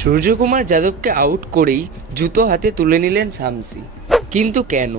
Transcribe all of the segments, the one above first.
Suryakumar যাদবকে out করেই জুতো হাতে তুলে নিলেন শামসি। কিন্তু কেন?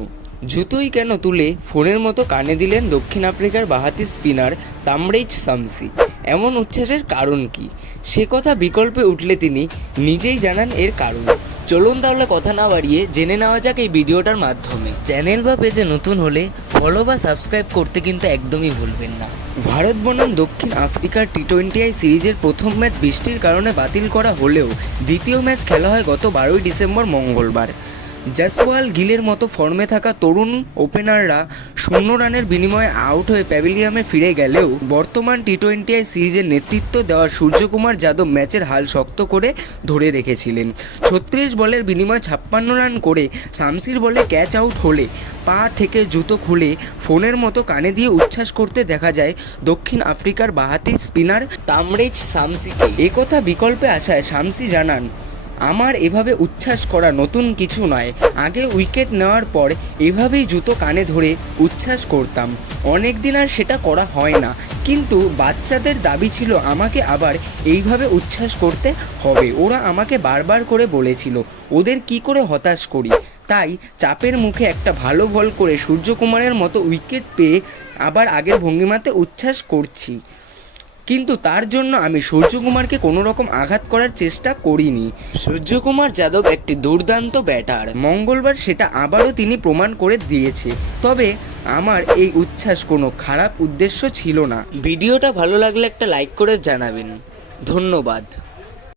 জুতোই কেন তুলে ফোনের মতো কানে দিলেন দক্ষিণ আফ্রিকার বাঁহাতি স্পিনার তামরেইজ শামসি? এমন উচ্ছ্বাসের কারণ কি? সে কথা বিকল্পে উঠলে তিনি নিজেই জানান এর কারণ। চলুন তাহলে কথা না বাড়িয়ে জেনে নেওয়া যাক এই ভিডিওটার মাধ্যমে। চ্যানেল বা পেজে নতুন হলে ফলো বা সাবস্ক্রাইব করতে কিন্তু একদমই ভুলবেন না। ভারত বনাম দক্ষিণ আফ্রিকার টি-20 সিরিজের প্রথম ম্যাচ বৃষ্টির কারণে বাতিল করা হলেও দ্বিতীয় ম্যাচ খেলা হয় গত 12ই ডিসেম্বর মঙ্গলবার। জয়সওয়াল গিলের মতো ফর্মে থাকা তরুণ ওপেনাররা 0 রানের বিনিময়ে আউট হয়ে প্যাভিলিয়নে ফিরে গেলেও বর্তমান টি-20 সিরিজের নেতৃত্ব দেওয়া সূর্যকুমার যাদব ম্যাচের হাল শক্ত করে ধরে রেখেছিলেন। 36 বলের বিনিময়ে 56 রান করে শামসির বলে ক্যাচ আউট হলে পা থেকে জুতো খুলে ফোনের মতো কানে দিয়ে উচ্ছ্বাস করতে দেখা যায় দক্ষিণ আফ্রিকার বাঁহাতি স্পিনার তামরেইজ শামসিকে। একথা বিকল্পে আসায় শামসি জানান, আমার এভাবে উচ্ছ্বাস করা নতুন কিছু নয়। আগে উইকেট নেওয়ার পর এভাবেই জুতো কানে ধরে উচ্ছ্বাস করতাম। অনেক দিন আর সেটা করা হয় না, কিন্তু বাচ্চাদের দাবি ছিল আমাকে আবার এইভাবে উচ্ছ্বাস করতে হবে। ওরা আমাকে বারবার করে বলেছিল ওদের কি করে হতাশ করি, তাই চাপের মুখে একটা ভালো বল করে সূর্যকুমারের মতো উইকেট পেয়ে আবার আগের ভঙ্গিমাতে উচ্ছ্বাস করছি। কিন্তু তার জন্য আমি সূর্যকুমারকে কোনো রকম আঘাত করার চেষ্টা করিনি। সূর্যকুমার যাদব একটি দুর্দান্ত ব্যাটার, মঙ্গলবার সেটা আবারও তিনি প্রমাণ করে দিয়েছে। তবে আমার এই উচ্ছ্বাস কোনো খারাপ উদ্দেশ্য ছিল না। ভিডিওটা ভালো লাগলে একটা লাইক করে জানাবেন। ধন্যবাদ।